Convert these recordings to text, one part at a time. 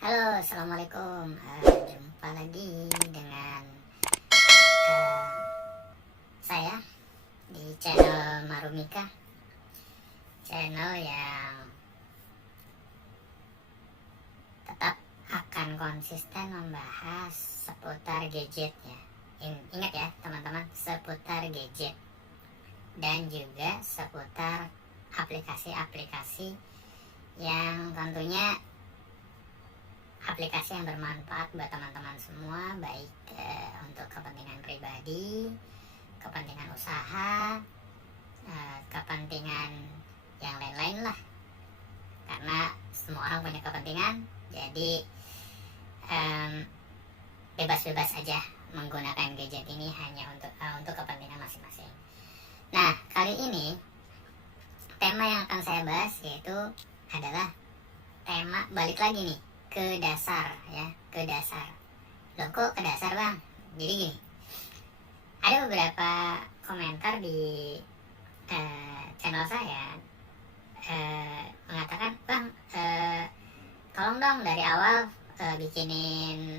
Halo, assalamualaikum. Jumpa lagi dengan saya di channel Marumika, channel yang tetap akan konsisten membahas seputar gadget ya. Ingat ya teman-teman, seputar gadget dan juga seputar aplikasi-aplikasi yang tentunya aplikasi yang bermanfaat buat teman-teman semua, baik untuk kepentingan pribadi, kepentingan usaha, kepentingan yang lain-lain lah. Karena semua orang punya kepentingan, jadi bebas-bebas aja menggunakan gadget ini hanya untuk kepentingan masing-masing. Nah, kali ini tema yang akan saya bahas yaitu adalah tema balik lagi nih ke dasar ya, ke dasar. Loh kok ke dasar bang? Jadi gini, ada beberapa komentar di channel saya mengatakan, bang tolong dong dari awal bikinin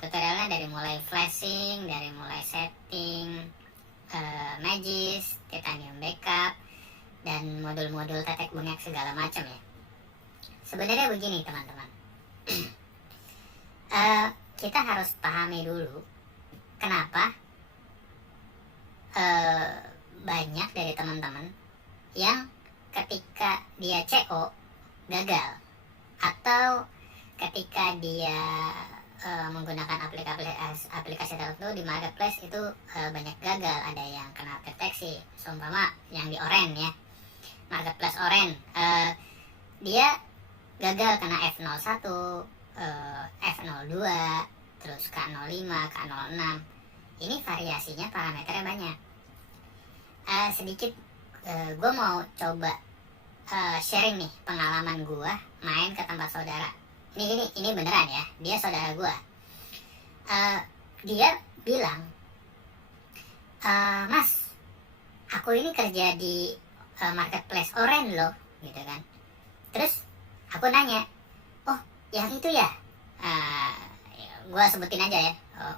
tutorialnya dari mulai flashing, dari mulai setting Magis, titanium backup, dan modul-modul tetek bengek segala macam ya. Sebenarnya begini teman-teman, kita harus pahami dulu kenapa banyak dari teman-teman yang ketika dia CO gagal, atau ketika dia menggunakan aplikasi tertentu di marketplace itu banyak gagal. Ada yang kena deteksi, seumpama yang di Oren ya, marketplace Oren, dia gagal kena F01, F02, terus K05, K06. Ini variasinya, parameternya banyak. Sedikit gue mau coba sharing nih pengalaman gue main ke tempat saudara. Ini beneran ya, dia saudara gue. Dia bilang, mas, aku ini kerja di marketplace Oren loh, gitu kan. Terus aku nanya, oh yang itu ya, gue sebutin aja ya,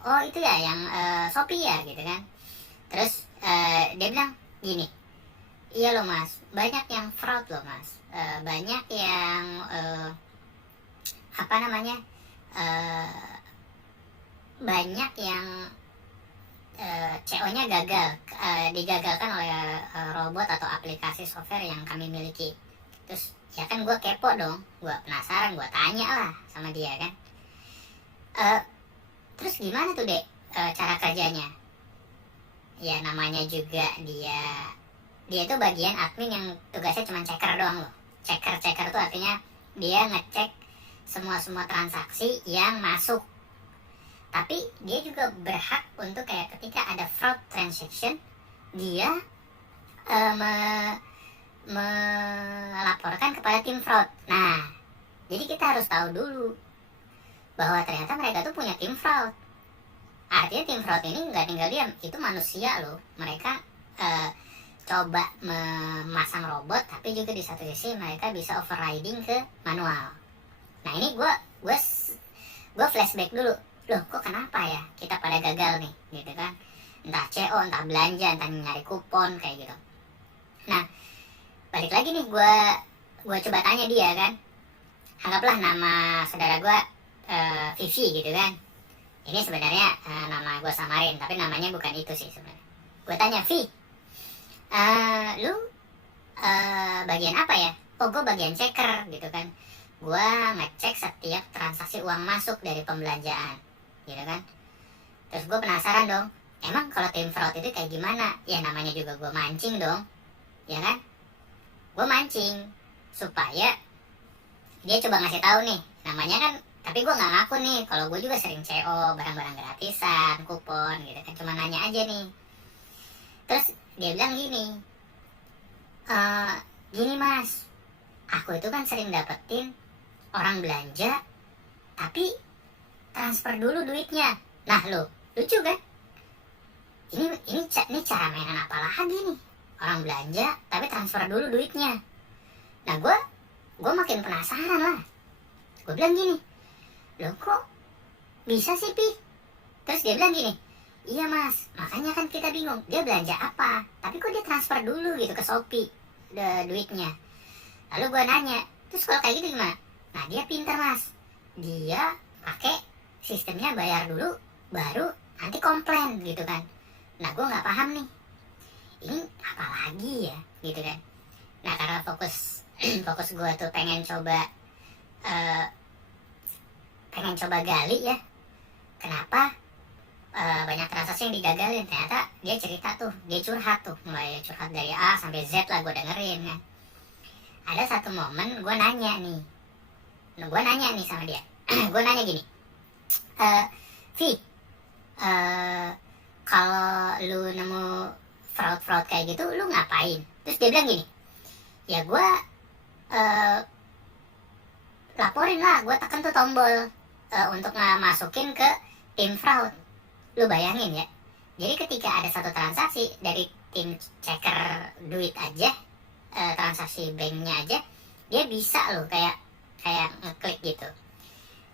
oh itu ya yang Shopee ya, gitu kan. Terus dia bilang gini, iya loh mas, banyak yang fraud loh mas, banyak yang banyak yang CO-nya gagal, digagalkan oleh robot atau aplikasi software yang kami miliki. Terus ya kan gue kepo dong, gue penasaran, gue tanya lah sama dia kan, terus gimana tuh dek cara kerjanya? Ya namanya juga dia tuh bagian admin yang tugasnya cuma checker doang loh. Checker tuh artinya dia ngecek semua transaksi yang masuk. Tapi dia juga berhak untuk kayak ketika ada fraud transaction, dia melaporkan kepada tim fraud. Nah, jadi kita harus tahu dulu bahwa ternyata mereka tuh punya tim fraud. Artinya tim fraud ini nggak tinggal diam, itu manusia loh. Mereka coba memasang robot, tapi juga di satu sisi mereka bisa overriding ke manual. Nah ini gue flashback dulu, loh kok kenapa ya kita pada gagal nih, gitu kan? Entah CO, entah belanja, entah nyari kupon kayak gitu. Nah balik lagi nih, gue coba tanya dia kan, anggaplah nama saudara gue Vivi gitu kan. Ini sebenarnya nama gue samarin, tapi namanya bukan itu sih sebenarnya. Gue tanya, Vi, lu bagian apa ya? Oh gue bagian checker gitu kan. Gue ngecek setiap transaksi uang masuk dari pembelanjaan, gitu kan. Terus gue penasaran dong, emang kalau tim fraud itu kayak gimana? Ya namanya juga gue mancing dong, ya kan? Gue mancing supaya dia coba ngasih tahu nih, namanya kan. Tapi gue nggak ngaku nih kalau gue juga sering CO barang-barang gratisan, kupon gitu kan. Cuma nanya aja nih. Terus dia bilang gini, gini mas, aku itu kan sering dapetin orang belanja, tapi transfer dulu duitnya. Nah lo, lucu kan? Ini cara mainan apa lagi nih? Orang belanja, tapi transfer dulu duitnya. Nah gue makin penasaran lah. Gue bilang gini, loh kok bisa sih Pi? Terus dia bilang gini, iya mas, makanya kan kita bingung, dia belanja apa, tapi kok dia transfer dulu gitu ke Shopee duitnya. Lalu gue nanya, terus kalau kayak gitu gimana? Nah dia pintar mas, dia pakai sistemnya bayar dulu baru nanti komplain gitu kan. Nah gue nggak paham nih, ini apa lagi ya gitu kan. Nah karena fokus fokus gue tuh pengen coba gali ya, kenapa banyak transaksi yang digagalin. Ternyata dia cerita tuh, dia curhat tuh, mulai curhat dari A sampai Z lah, gue dengerin kan. Ada satu momen gue nanya nih sama dia gue nanya gini, Vi, kalau lu nemu fraud kayak gitu lu ngapain? Terus dia bilang gini, ya gue laporin lah, gue tekan tuh tombol untuk masukin ke tim fraud. Lu bayangin ya, jadi ketika ada satu transaksi dari tim checker duit aja, transaksi banknya aja, dia bisa loh kayak ngeklik gitu.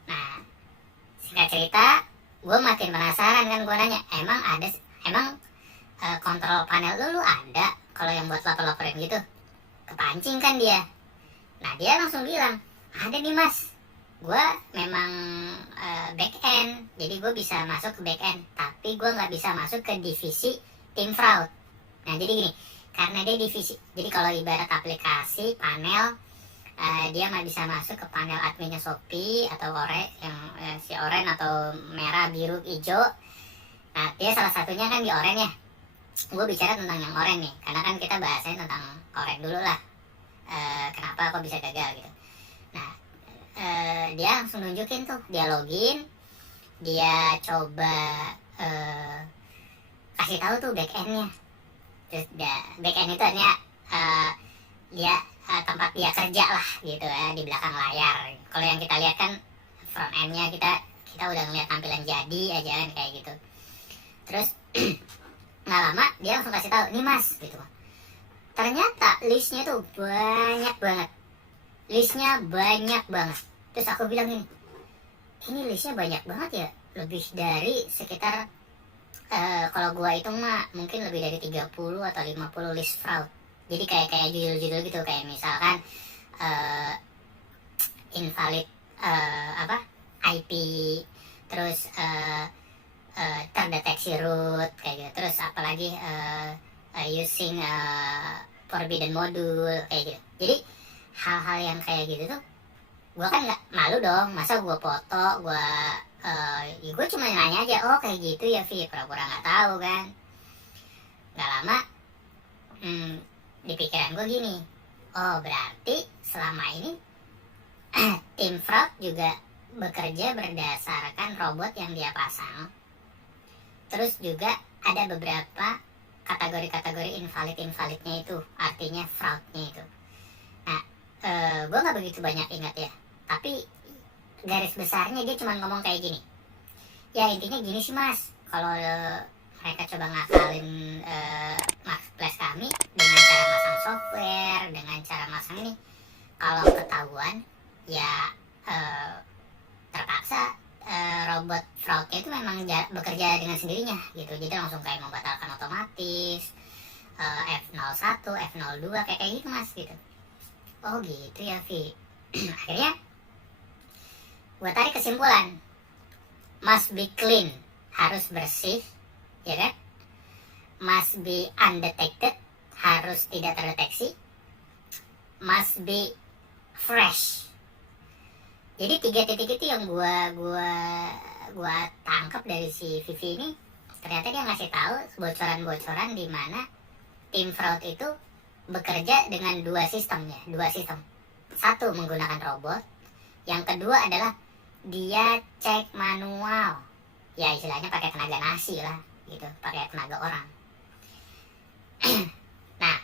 Nah singkat cerita, gue makin penasaran kan, gue nanya, emang kontrol panel lu ada kalau yang buat lapor-laporin gitu? Kepancing kan dia. Nah dia langsung bilang, ada nih mas, gue memang back end, jadi gue bisa masuk ke back end, tapi gue nggak bisa masuk ke divisi tim fraud. Nah jadi gini, karena dia divisi, jadi kalau ibarat aplikasi panel, dia nggak bisa masuk ke panel adminnya Shopee atau yang si oren atau merah, biru, hijau. Nah dia salah satunya kan di oren ya. Gue bicara tentang yang oren nih, karena kan kita bahasnya tentang oren dulu lah. Kenapa kok bisa gagal gitu. Nah dia langsung nunjukin tuh, dia login, dia coba kasih tahu tuh back endnya. Terus back end itu artinya dia tempat dia kerja lah gitu ya, di belakang layar. Kalau yang kita lihat kan front endnya, kita udah ngeliat tampilan jadi aja kan kayak gitu. Terus nggak lama dia langsung kasih tahu, nih mas gitu. Ternyata listnya tuh banyak banget. Terus aku bilang ini listnya banyak banget ya, lebih dari sekitar kalau gua hitung mah mungkin lebih dari 30 atau 50 list fraud. Jadi kayak judul-judul gitu, kayak misalkan invalid IP, terus terdeteksi root kayak gitu, terus apalagi using forbidden module kayak gitu. Jadi hal-hal yang kayak gitu tuh gue kan nggak malu dong, masa gue foto, ya gue cuma nanya aja, oh kayak gitu ya Vi, pura-pura nggak tahu kan. Nggak lama di pikiran gue gini, oh berarti selama ini tim fraud juga bekerja berdasarkan robot yang dia pasang. Terus juga ada beberapa kategori-kategori invalidnya itu, artinya fraudnya itu. Nah gue nggak begitu banyak ingat ya, tapi garis besarnya dia cuma ngomong kayak gini, ya intinya gini sih mas, kalau mereka coba ngakalin marketplace kami dengan cara masang software, dengan cara masang ini, kalau ketahuan ya terpaksa robot fraudnya itu memang bekerja dengan sendirinya gitu. Jadi langsung kayak membatalkan otomatis F01, F02 kayak gitu mas gitu. Oh gitu ya Vi. Akhirnya gue tarik kesimpulan, must be clean, harus bersih ya kan, must be undetected, harus tidak terdeteksi, must be fresh. Jadi 3 titik itu yang gua tangkap dari si Vivi ini. Ternyata dia ngasih tahu bocoran-bocoran di mana tim fraud itu bekerja dengan 2 sistem. Satu menggunakan robot, yang kedua adalah dia cek manual. Ya istilahnya pakai tenaga nasi lah gitu, pakai tenaga orang. Nah,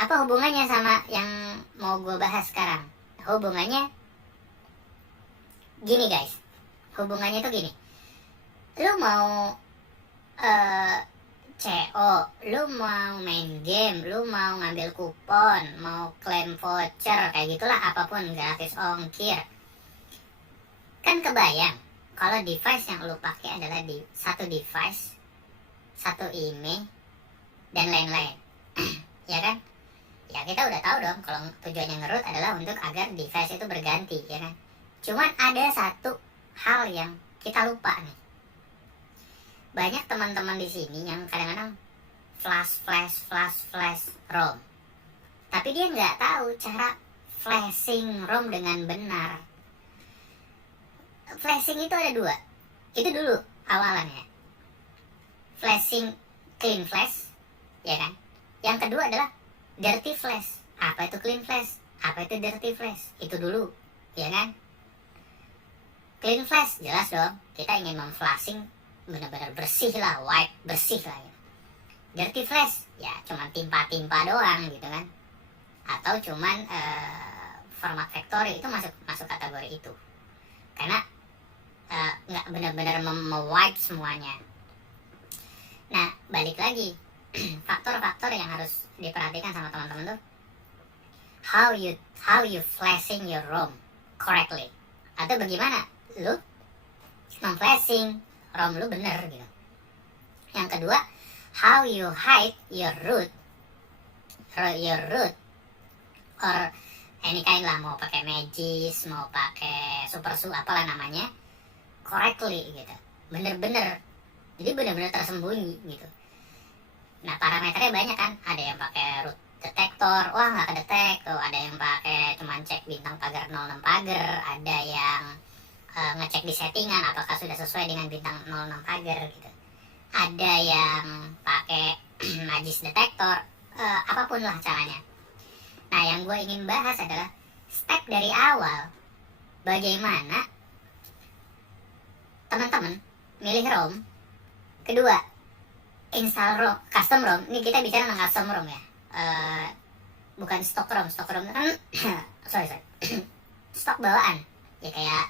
apa hubungannya sama yang mau gue bahas sekarang? Hubungannya gini guys, hubungannya tuh gini. Lu mau CO, lu mau main game, lu mau ngambil kupon, mau klaim voucher, kayak gitulah, apapun, gratis ongkir. Kan kebayang kalau device yang lu pakai adalah di satu device, satu email dan lain-lain. Ya kan? Ya kita udah tahu dong kalau tujuannya nge-root adalah untuk agar device itu berganti, ya kan? Cuman ada satu hal yang kita lupa nih. Banyak teman-teman di sini yang kadang-kadang flash ROM, tapi dia nggak tahu cara flashing ROM dengan benar. Flashing itu ada dua. Itu dulu awalannya. Flashing clean flash, ya kan? Yang kedua adalah dirty flash. Apa itu clean flash? Apa itu dirty flash? Itu dulu, ya kan? Clean flash jelas dong. Kita ingin memflashing benar-benar bersih lah, white bersih lah. Ya. Dirty flash, ya cuman timpa-timpa doang gitu kan? Atau cuman format factory, itu masuk kategori itu. Karena nggak benar-benar wipe semuanya. Nah, balik lagi, faktor-faktor yang harus diperhatikan sama teman-teman tuh, how you flashing your ROM correctly, atau bagaimana lu memflashing ROM lu bener gitu. Yang kedua, how you hide your root or any kind lah, mau pakai Magis, mau pakai SuperSU, apalah namanya, correctly gitu, bener-bener, jadi bener-bener tersembunyi gitu. Nah, parameternya banyak kan, ada yang pakai root detector, wah nggak kedetek tuh, ada yang pakai cuman cek bintang pagar 06 pagar, ada yang ngecek di settingan apakah sudah sesuai dengan bintang 06 pagar gitu, ada yang pakai Magis detector, apapun lah caranya. Nah, yang gue ingin bahas adalah step dari awal, bagaimana teman-teman milih ROM. Kedua, install ROM, custom ROM. Ini kita bicara tentang custom ROM ya, bukan stok ROM. Stok ROM kan sorry stok bawaan ya, kayak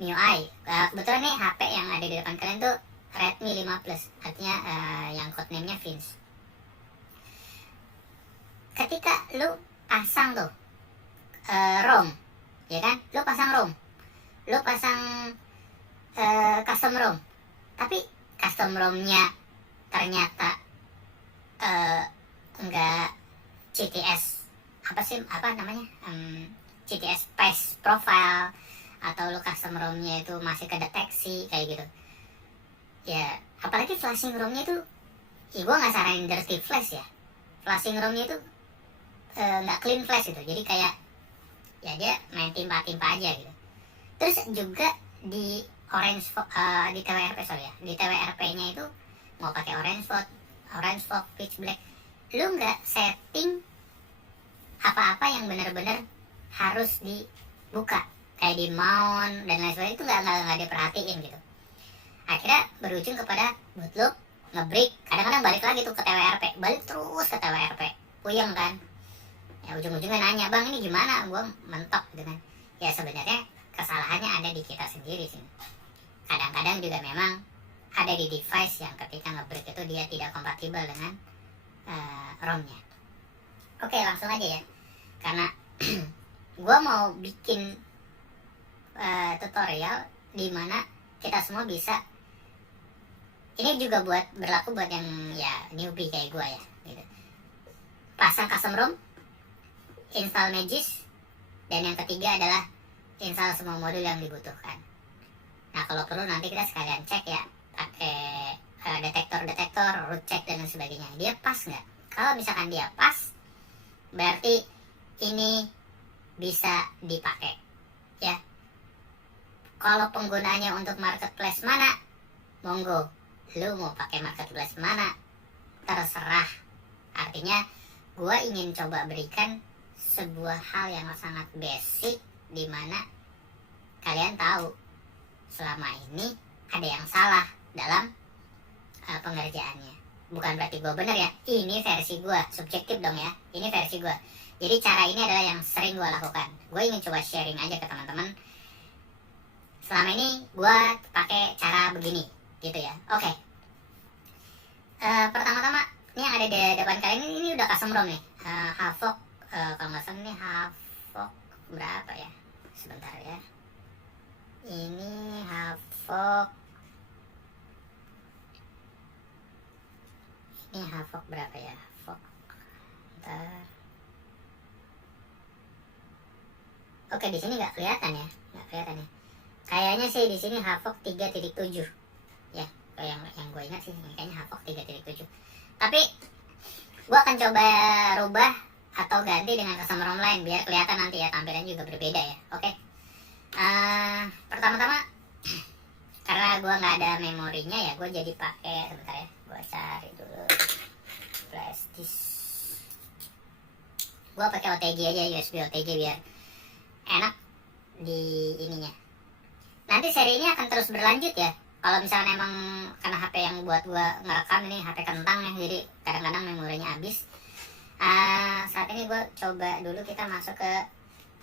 MIUI. Kebetulan nih HP yang ada di depan kalian tuh Redmi 5 Plus, artinya yang codename-nya Vince. Ketika lu pasang tuh ROM, ya kan, lu pasang ROM, lu pasang custom ROM, tapi custom ROM-nya ternyata enggak CTS, apa namanya, CTS paste profile, atau lu custom ROM-nya itu masih kedeteksi kayak gitu ya. Apalagi flashing ROM-nya itu, ya gue nggak saranin dirty flash ya, flashing ROM-nya itu nggak clean flash gitu, jadi kayak ya dia main timpa-timpa aja gitu. Terus juga di di TWRP, sorry ya, di TWRP-nya itu mau pakai orange fog, pitch black, lu nggak setting apa-apa yang benar-benar harus dibuka, kayak di mount dan lain sebagainya, itu nggak diperhatiin gitu. Akhirnya berujung kepada bootloop, ngebreak, kadang-kadang balik lagi tuh ke TWRP, balik terus ke TWRP, puyeng kan. Ya ujung-ujungnya nanya, bang ini gimana, gue mentok gitu kan. Ya sebenarnya kesalahannya ada di kita sendiri sih. Kadang-kadang juga memang ada di device yang ketika ngebreak itu dia tidak kompatibel dengan ROM-nya. Oke, langsung aja ya, karena gue mau bikin tutorial di mana kita semua bisa, ini juga berlaku buat yang ya newbie kayak gue ya gitu. Pasang custom ROM, install Magis, dan yang ketiga adalah install semua modul yang dibutuhkan. Nah, kalau perlu nanti kita sekalian cek ya, pakai detektor, root check dan lain sebagainya. Dia pas nggak? Kalau misalkan dia pas, berarti ini bisa dipakai ya. Kalau penggunaannya untuk marketplace mana, monggo, lu mau pakai marketplace mana terserah. Artinya gue ingin coba berikan sebuah hal yang sangat basic, di mana kalian tahu selama ini ada yang salah dalam pengerjaannya. Bukan berarti gue bener ya, ini versi gue, subjektif dong ya, ini versi gue. Jadi cara ini adalah yang sering gue lakukan. Gue ingin coba sharing aja ke teman-teman. Selama ini gue pakai cara begini, gitu ya. Oke. Pertama-tama, ini yang ada di depan kalian ini udah custom ROM nih. Havok, kalau nggak salah nih Havok berapa ya? Sebentar ya. Ini Havok. Ini Havok berapa ya? Havok. Bentar. Oke, di sini nggak kelihatan ya. Kayaknya sih di sini Havok 3.7. Ya, yang gue ingat sih ini kayaknya Havok 3.7. Tapi gue akan coba rubah atau ganti dengan customer online biar kelihatan nanti ya, tampilannya juga berbeda ya. Oke. Pertama-tama karena gue nggak ada memorinya ya, gue jadi pakai, sebentar ya, gue cari dulu flash disk. Gue pakai OTG aja, USB OTG biar enak di ininya. Nanti seri ini akan terus berlanjut ya. Kalau misalnya emang karena HP yang buat gue ngerekam ini HP kentang ya, jadi kadang-kadang memorinya habis. Saat ini gue coba dulu kita masuk ke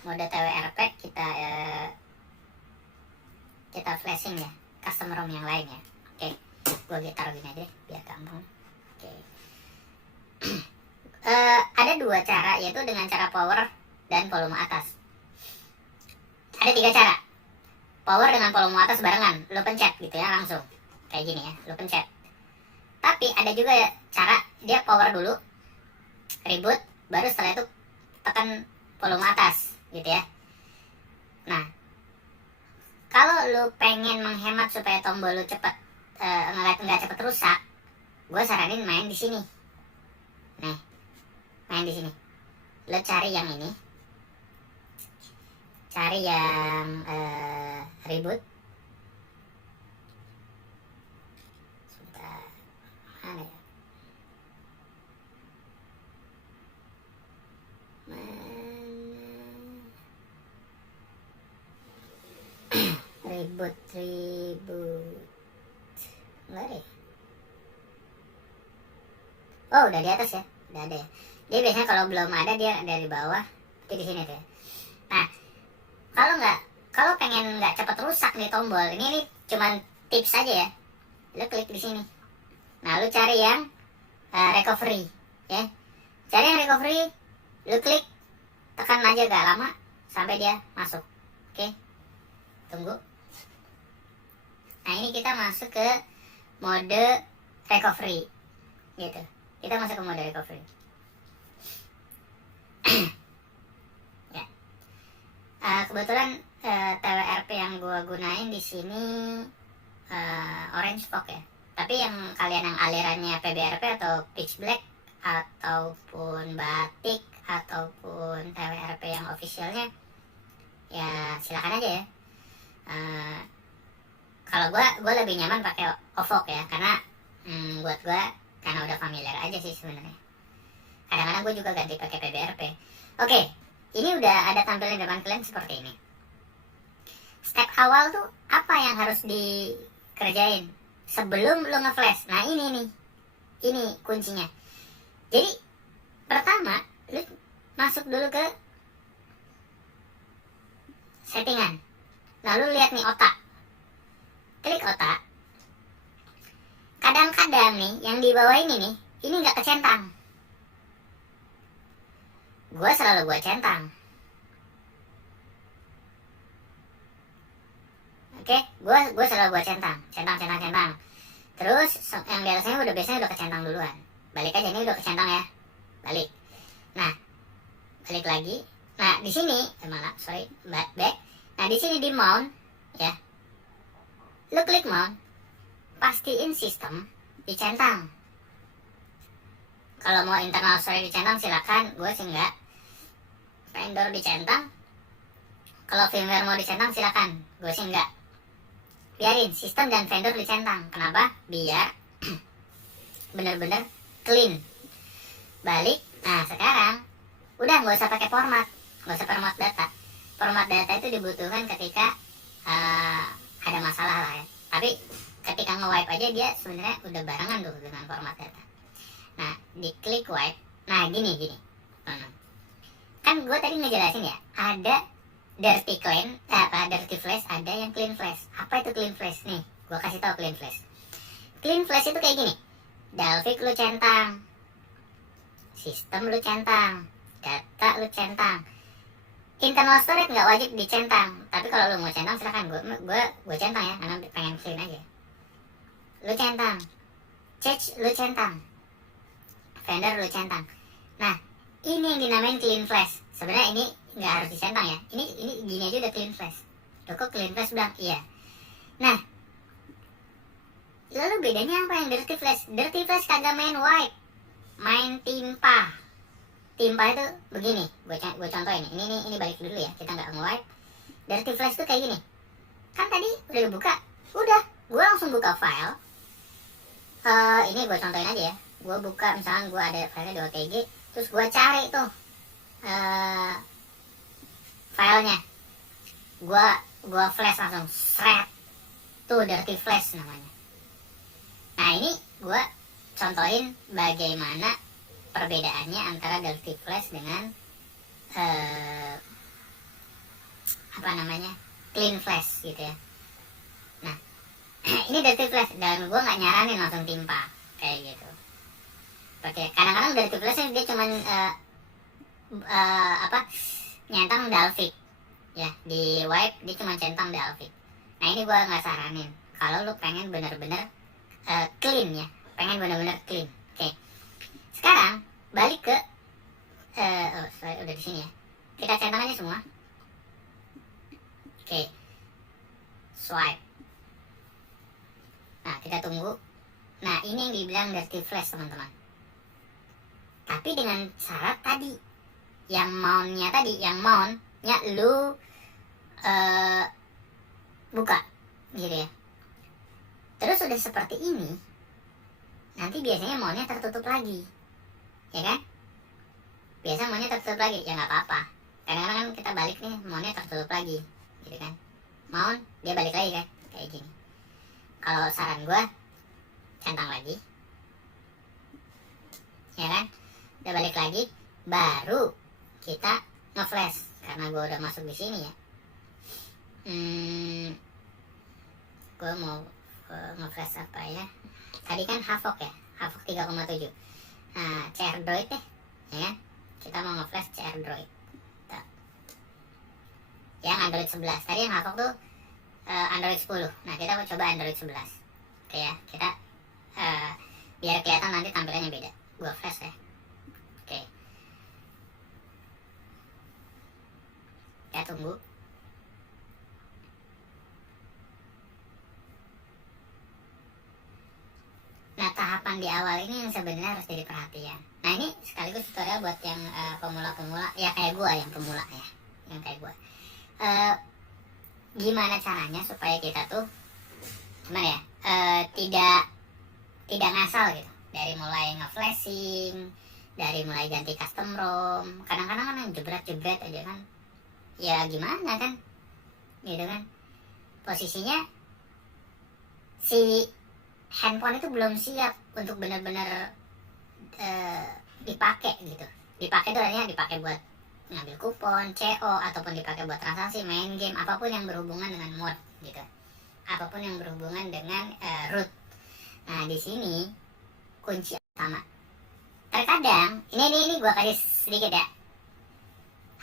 mode TWRP, kita flashing ya custom ROM yang lain ya. Oke, gue taruh gini aja biar gampang. Oke. Ada dua cara, yaitu dengan cara power dan volume atas. Ada 3 cara. Power dengan volume atas barengan, lo pencet gitu ya langsung kayak gini ya, lo pencet. Tapi ada juga ya cara dia power dulu, reboot, baru setelah itu tekan volume atas gitu ya. Nah, kalau lo pengen menghemat supaya tombol lo cepet nggak cepet rusak, gue saranin main di sini. Nih, main di sini. Lo cari yang ini, cari yang reboot. Sebentar, mana ya? Reboot enggak deh. Oh, udah di atas ya, udah ada ya. Dia biasanya kalau belum ada dia dari bawah, itu di sini tuh ya. Nah, kalau pengen nggak cepet rusak nih tombol ini cuman tips aja ya, lu klik di sini. Nah, lu cari yang recovery ya, cari yang recovery, lu klik, tekan aja gak lama sampai dia masuk. Oke, tunggu. Nah, ini kita masuk ke mode recovery gitu, kita masuk ke mode recovery. Ya. Kebetulan TWRP yang gue gunain di sini Orange Fog ya. Tapi yang kalian yang alirannya PBRP atau Pitch Black ataupun Batik ataupun TWRP yang officialnya, ya silakan aja ya. Kalau gue lebih nyaman pakai Ovok ya, karena buat gue karena udah familiar aja sih sebenarnya. Kadang-kadang gue juga ganti pakai PBRP. Oke, ini udah ada tampilan depan kalian seperti ini. Step awal tuh apa yang harus dikerjain sebelum lo nge-flash? Nah, ini nih, ini kuncinya. Jadi pertama lo masuk dulu ke settingan. Lalu lihat nih otak, klik otak. Kadang-kadang nih yang di bawah ini nggak kecentang. Gue selalu buat centang. Oke, gue selalu buat centang. Terus yang biasanya udah kecentang duluan. Balik aja, ini udah kecentang ya. Balik. Nah, balik lagi. Nah, di sini back. Nah, di sini di mount ya. Lu klik mount. Pastiin sistem dicentang. Kalau mau internal storage dicentang silakan, gue sih enggak. Vendor dicentang. Kalau firmware mau dicentang silakan, gue sih enggak. Biarin sistem dan vendor dicentang. Kenapa? Biar bener-bener clean. Balik. Nah, sekarang udah nggak usah pakai format, nggak usah format data. Format data itu dibutuhkan ketika ada masalah lah ya. Tapi ketika nge-wipe aja dia sebenarnya udah barengan tuh dengan format data. Nah, diklik wipe. Nah, gini. Kan gue tadi ngejelasin ya, ada dirty flash, ada yang clean flash. Apa itu clean flash? Nih, gue kasih tau clean flash. Clean flash itu kayak gini. Dalvik lu centang, sistem lu centang, data lu centang. internal storage nggak wajib dicentang, tapi kalau lu mau centang silakan. Gue centang ya, karena pengen clean aja. Lu centang, cache lu centang, vendor lu centang. Nah, ini yang dinamain clean flash. Sebenarnya ini nggak harus dicentang ya. Ini gini aja udah clean flash. Loh, kok clean flash bilang iya. Nah, lalu bedanya apa yang dirty flash? Dirty flash kagak main wipe, main timpa. Timpa itu begini, gue contohin. Ini balik dulu ya, kita nggak nge-wipe. Dirty flash tuh kayak gini. Kan tadi udah dibuka, udah, gue langsung buka file. Ini gue contohin aja ya. Gue buka, misalnya gue ada filenya di OTG, terus gue cari tuh filenya. Gue flash langsung, shred. Tuh dirty flash namanya. Nah ini gue contohin bagaimana perbedaannya antara dirty flash dengan clean flash gitu ya. Nah ini dirty flash, dan gue nggak nyaranin langsung timpa kayak gitu. Oke, kadang-kadang dirty flash dia cuman nyentang Dalvik ya, di wipe dia cuma centang Dalvik. Nah ini gue nggak saranin kalau lu pengen bener-bener clean ya, pengen bener-bener clean. Oke. Sekarang balik ke udah di sini ya. Kita centang aja semua. Oke. Swipe. Nah, kita tunggu. Nah, ini yang dibilang dirty flash, teman-teman. Tapi dengan syarat tadi, yang mountnya lu buka gitu ya. Terus udah seperti ini, nanti biasanya mountnya tertutup lagi, ya kan? Biasa maunya tertutup lagi, ya nggak apa-apa. Kadang-kadang kan kita balik nih, maunya tertutup lagi, gitu kan? Mau dia balik lagi kan, kayak gini. Kalau saran gue, centang lagi, ya kan? Udah balik lagi, baru kita nge-flash. Karena gue udah masuk di sini ya. Gue mau nge-flash apa ya? Tadi kan Havok ya, Havok 3,7. Nah, CR Droid deh, ya kan? Kita mau nge-flash CR Droid yang Android 11. Tadi yang Havok tuh Android 10. Nah kita mau coba Android 11. Oke ya, kita biar kelihatan nanti tampilannya beda. Gua flash ya. Oke, kita tunggu. Nah tahapan di awal ini yang sebenarnya harus jadi perhatian. Nah ini sekaligus tutorial buat yang pemula-pemula, ya kayak gua yang pemula ya, yang kayak gua. Gimana caranya supaya kita tuh gimana ya, tidak ngasal gitu, dari mulai nge-flashing, dari mulai ganti custom ROM. Kadang-kadang kan yang jebret aja kan, ya gimana kan gitu kan, posisinya si handphone itu belum siap untuk benar-benar dipakai gitu. Dipakai tuh artinya dipakai buat ngambil kupon, CO, ataupun dipakai buat transaksi, main game, apapun yang berhubungan dengan mod gitu, apapun yang berhubungan dengan root. Nah di sini kunci utama. Terkadang ini gue kasih sedikit ya.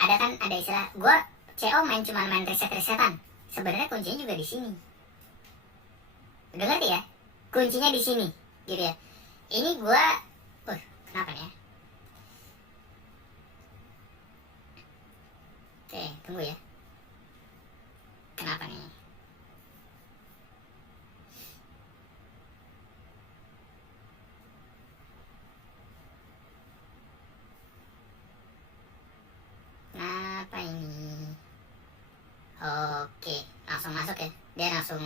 Ada istilah gue CO cuma main resetan. Sebenarnya kuncinya juga di sini. Udah ngerti ya? Kuncinya di sini, gitu ya. Ini gue, kenapa nih ya? Oke, tunggu ya. Kenapa nih? Kenapa ini? Oke, langsung masuk ya. Dia langsung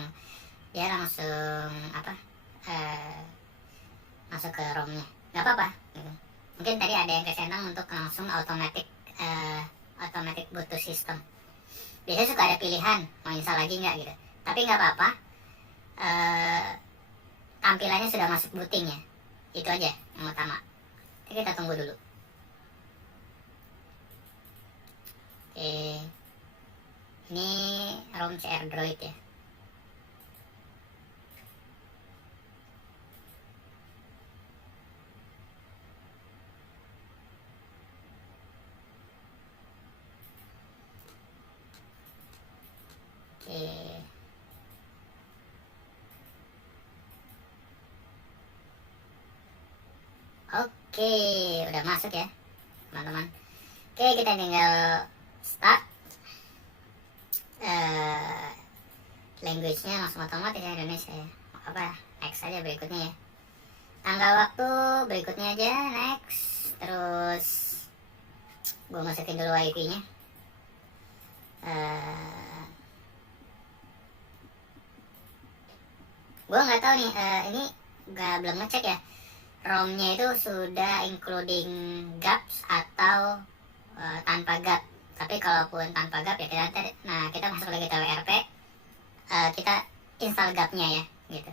apa? Masuk ke ROM-nya. Gak apa-apa. Gitu. Mungkin tadi ada yang kesentang untuk langsung automatic boot to system. Biasanya suka ada pilihan mau install lagi nggak gitu, tapi nggak apa-apa, tampilannya sudah masuk booting ya, itu aja yang utama. Jadi kita tunggu dulu. Oke, ini ROM CR Droid ya. Oke, udah masuk ya teman-teman. Oke, kita tinggal start. Language-nya langsung otomatis ya, Indonesia ya. Apa, next aja berikutnya ya. Tanggal waktu berikutnya aja, next. Terus gue masukin dulu wifi-nya. Gue nggak tahu nih, ini belum ngecek ya, ROM-nya itu sudah including gaps atau tanpa gap. Tapi kalaupun tanpa gap ya kita masuk lagi ke WRP, kita install gapnya ya gitu.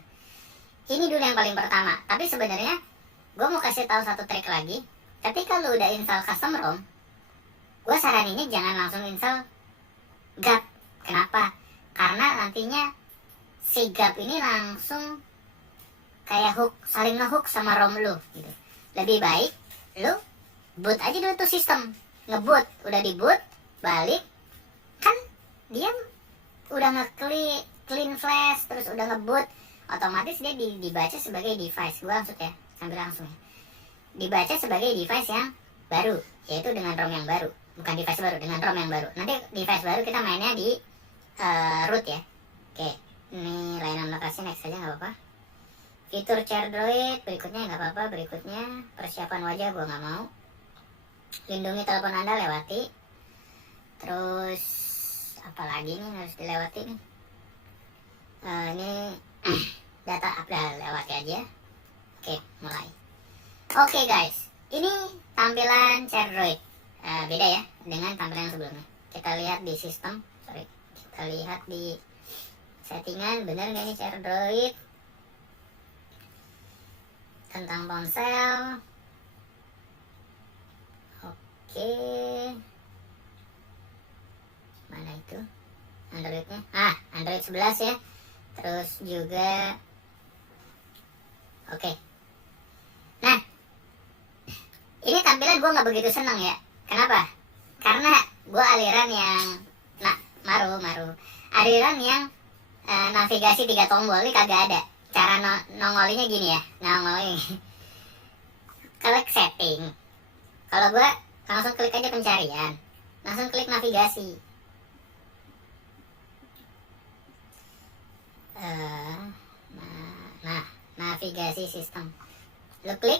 Ini dulu yang paling pertama. Tapi sebenarnya gue mau kasih tahu satu trik lagi. Ketika lu udah install custom ROM, gue saraninnya jangan langsung install gap. Kenapa? Karena nantinya si gap ini langsung kayak saling ngehook sama ROM lu gitu. Lebih baik lu boot aja dulu tuh sistem, ngeboot, udah di boot, balik, kan dia udah clean flash, terus udah ngeboot, otomatis dia dibaca sebagai device. Gue langsung ya, sambil langsung ya, dibaca sebagai device yang baru, yaitu dengan ROM yang baru, bukan device baru, dengan ROM yang baru. Nanti device baru kita mainnya di root ya. Oke, ini layanan lokasi next aja nggak apa-apa. Fitur share droid berikutnya nggak apa-apa. Berikutnya persiapan wajah gue nggak mau. Lindungi telepon Anda, lewati. Terus apalagi nih harus dilewati nih, ini data update, lewati aja. Oke, mulai. Oke guys, ini tampilan share droid, beda ya dengan tampilan sebelumnya. Kita lihat di sistem, kita lihat di settingan, bener nggak ini share droid tentang ponsel. Oke, mana itu Androidnya? Android 11 ya. Terus juga oke. Nah, ini tampilan gue nggak begitu seneng ya. Kenapa? Karena gue aliran yang maru aliran yang navigasi 3 tombol ini kagak ada. Cara nongolinya gini ya, nongolnya klik setting. Kalau gue langsung klik aja pencarian, langsung klik navigasi. Navigasi sistem, lu klik,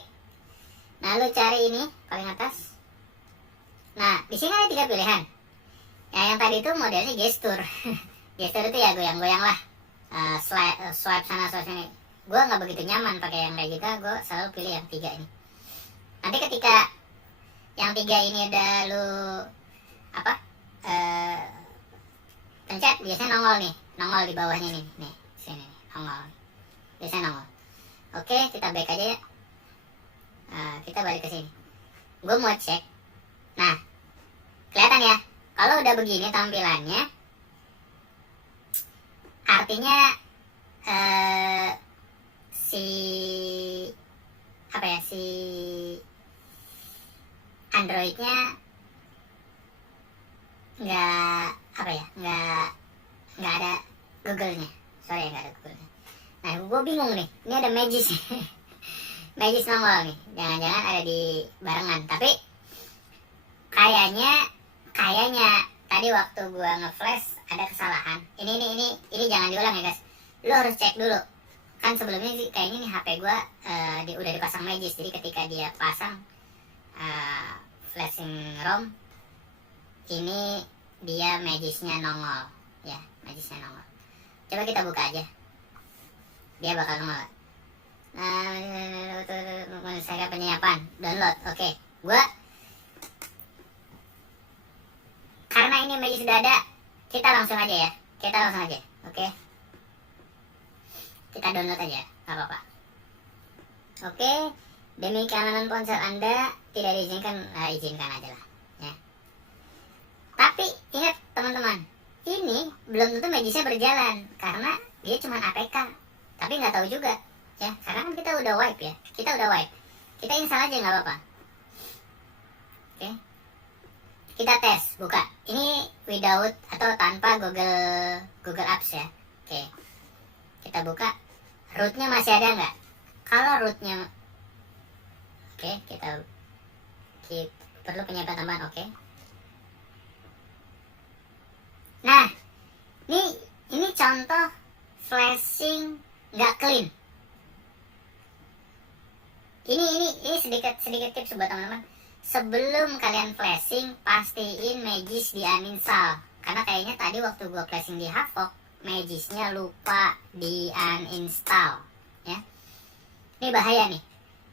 nah lu cari ini paling atas. Nah di sini ada 3 pilihan. Yang tadi itu modelnya gestur. Gestur itu ya goyang-goyang lah, swipe sana swipe sini. Gue nggak begitu nyaman pakai yang kayak gitu. Gue selalu pilih yang 3 ini. Nanti ketika yang 3 ini udah lu pencet, biasanya nongol di bawahnya nih sini nongol, biasanya nongol. Oke, kita back aja ya. Kita balik ke sini. Gue mau cek. Nah, kelihatan ya, kalau udah begini tampilannya, artinya si Androidnya nggak ada Google-nya. Sorry, nggak ada Google-nya. Nah, gue bingung nih. Ini ada Magis, Magis nongol nih. Jangan-jangan ada di barengan. Tapi kayaknya tadi waktu gue nge-flash ada kesalahan. Ini jangan diulang ya guys. Lo harus cek dulu. Kan sebelumnya sih kayaknya nih HP gue udah dipasang Magis. Jadi ketika dia pasang flashing ROM, ini dia Magisnya nongol ya, Magisnya nongol. Coba kita buka aja, dia bakal nongol. Saya penyiapan download. Oke, gua karena ini Magis sudah ada, kita langsung aja ya, oke, kita download aja, nggak apa-apa. Oke, demi keamanan ponsel Anda tidak diizinkan, izinkan aja lah ya. Tapi ingat teman-teman, ini belum tentu Magisnya berjalan karena dia cuma APK. Tapi nggak tahu juga ya, karena kan kita udah wipe ya, kita install aja nggak apa-apa. Oke, Kita tes, buka. Ini without atau tanpa Google Apps ya. Oke, kita buka. Rootnya masih ada nggak? Kalau rootnya, oke, kita perlu penyimpanan tambahan. Oke. Nah, ini contoh flashing nggak clean. Ini sedikit tips buat teman-teman. Sebelum kalian flashing, pastiin Magis di uninstall. Karena kayaknya tadi waktu gua flashing di Havok, Magisnya lupa di uninstall. Ya, ini bahaya nih.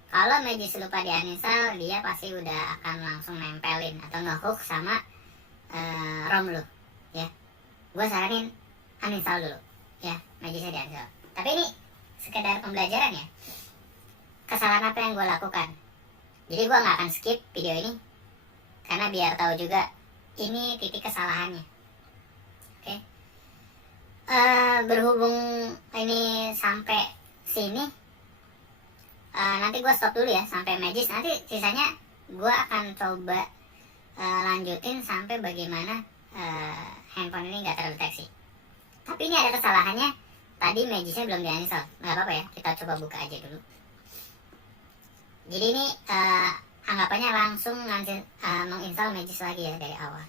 Kalau Magis lupa di uninstall, dia pasti udah akan langsung nempelin atau ngehook sama ROM lu. Ya, gua saranin uninstall dulu. Ya, Magisnya di uninstall. Tapi ini sekedar pembelajaran ya. Kesalahan apa yang gue lakukan. Jadi gue gak akan skip video ini, karena biar tahu juga ini titik kesalahannya. Oke. Berhubung ini sampai sini, nanti gue stop dulu ya sampai Magis. Nanti sisanya gue akan coba lanjutin sampai bagaimana handphone ini gak terdeteksi. Tapi ini ada kesalahannya. Tadi Magisnya belum di-uninstall. Gak apa-apa ya, kita coba buka aja dulu. Jadi ini anggapannya langsung menginstal Magis lagi ya dari awal.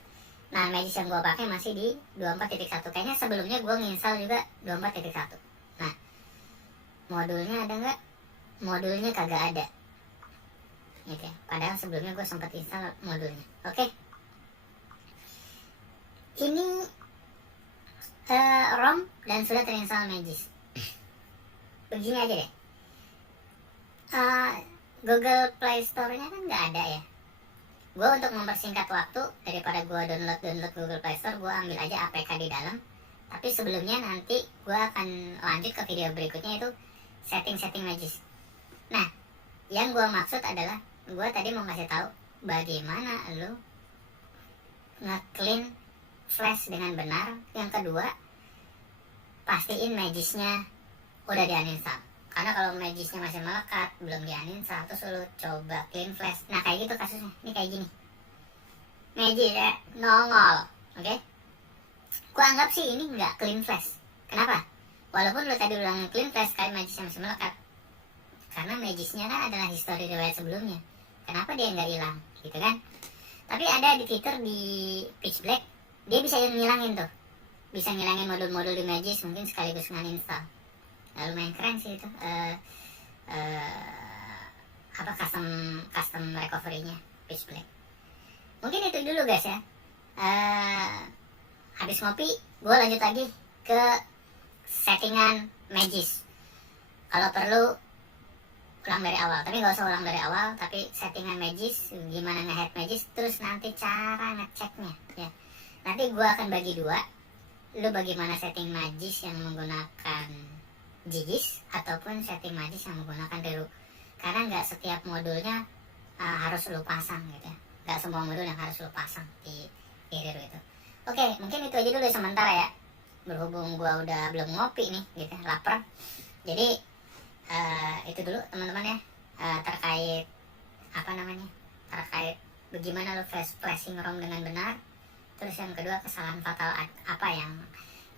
Nah, Magis yang gue pakai masih di 24.1. Kayaknya sebelumnya gue nginstal juga 24.1. Nah, modulnya ada nggak? Modulnya kagak ada. Gitu ya. Padahal sebelumnya gue sempat install modulnya. Oke. Ini ROM dan sudah terinstall Magis. Begini aja deh. Google Play Store-nya kan nggak ada ya. Gue untuk mempersingkat waktu, daripada gue download Google Play Store, gue ambil aja APK di dalam. Tapi sebelumnya nanti gue akan lanjut ke video berikutnya, itu setting Magis. Nah, yang gue maksud adalah gue tadi mau kasih tahu bagaimana lo nge-clean flash dengan benar. Yang kedua, pastiin Magisnya udah di-uninstall. Karena kalau Magisnya masih melekat, belum di-uninstall, terus lu coba clean flash. Nah, kayak gitu kasusnya. Ini kayak gini. Magis ya, nongol. Oke? Gua anggap sih ini nggak clean flash. Kenapa? Walaupun lu tadi udah clean flash, kayak Magisnya masih melekat. Karena Magisnya kan adalah histori riwayat sebelumnya. Kenapa dia nggak hilang? Gitu kan? Tapi ada di fitur di Pitch Black, dia bisa ngilangin tuh. Bisa ngilangin modul-modul di Magis, mungkin sekaligus nge-install. Lumayan keren sih itu, custom recovery-nya Pitch Black. Mungkin itu dulu guys ya. Habis ngopi, gue lanjut lagi ke settingan Magis. Kalau perlu ulang dari awal, tapi gak usah ulang dari awal. Tapi settingan Magis, gimana nge-hack Magis, terus nanti cara ngeceknya ya. Nanti gue akan bagi dua. Lu bagaimana setting Magis yang menggunakan Jigis ataupun setting Magis yang menggunakan Reru. Karena nggak setiap modulnya harus lu pasang gitu ya. Nggak semua modul yang harus lu pasang di Reru itu. Oke, mungkin itu aja dulu sementara ya. Berhubung gua udah belum ngopi nih gitu, lapar. Jadi itu dulu teman-teman ya, terkait terkait bagaimana lu flashing ROM dengan benar. Terus yang kedua, kesalahan fatal apa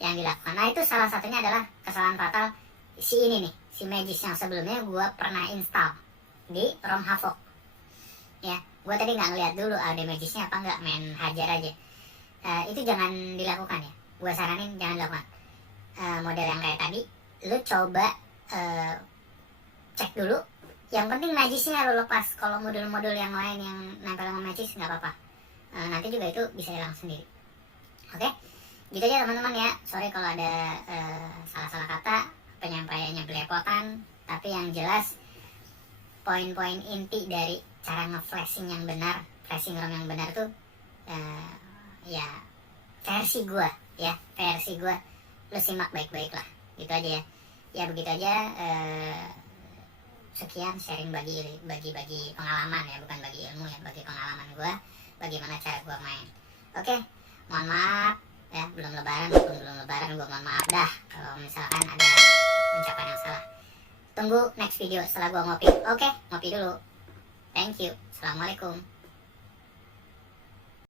yang dilakukan. Nah, itu salah satunya adalah kesalahan fatal si ini nih, si Magis yang sebelumnya gue pernah install di ROM Havok. Ya, gue tadi nggak ngeliat dulu ada Magisnya apa nggak, main hajar aja. Itu jangan dilakukan ya. Gue saranin jangan dilakukan. Model yang kayak tadi, lu coba cek dulu. Yang penting Magisnya lu lepas. Kalau modul-modul yang lain yang nempel sama Magis nggak apa-apa. Nanti juga itu bisa hilang sendiri. Oke? Gitu aja teman-teman ya. Sorry kalau ada salah-salah kata, penyampaiannya belepotan, tapi yang jelas poin-poin inti dari cara nge-flashing yang benar, flashing ROM yang benar tuh ya versi gua lu simak baik-baik lah. Gitu aja ya. Ya begitu aja. Sekian sharing bagi pengalaman ya, bukan bagi ilmu ya, bagi pengalaman gua, bagaimana cara gua main. Oke, mohon maaf ya, belum lebaran gue mohon maaf dah kalau misalkan ada ucapan yang salah. Tunggu next video setelah gue ngopi. Oke, ngopi dulu. Thank you. Assalamualaikum.